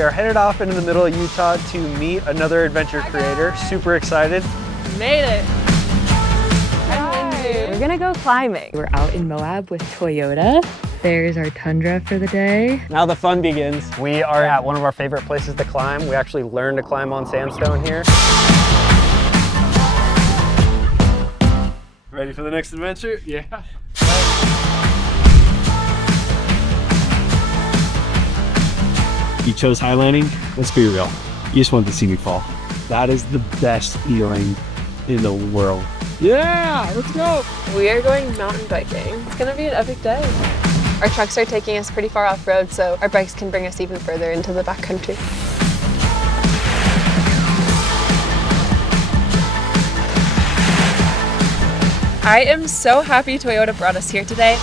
We are headed off into the middle of Utah to meet another adventure creator. Super excited. Made it. I'm Lindsay. We're gonna go climbing. We're out in Moab with Toyota. There's our Tundra for the day. Now the fun begins. We are at one of our favorite places to climb. We actually learned to climb on sandstone here. Ready for the next adventure? Yeah. You chose highlining? Let's be real. You just wanted to see me fall. That is the best feeling in the world. Yeah, let's go. We are going mountain biking. It's gonna be an epic day. Our trucks are taking us pretty far off road, so our bikes can bring us even further into the backcountry. I am so happy Toyota brought us here today.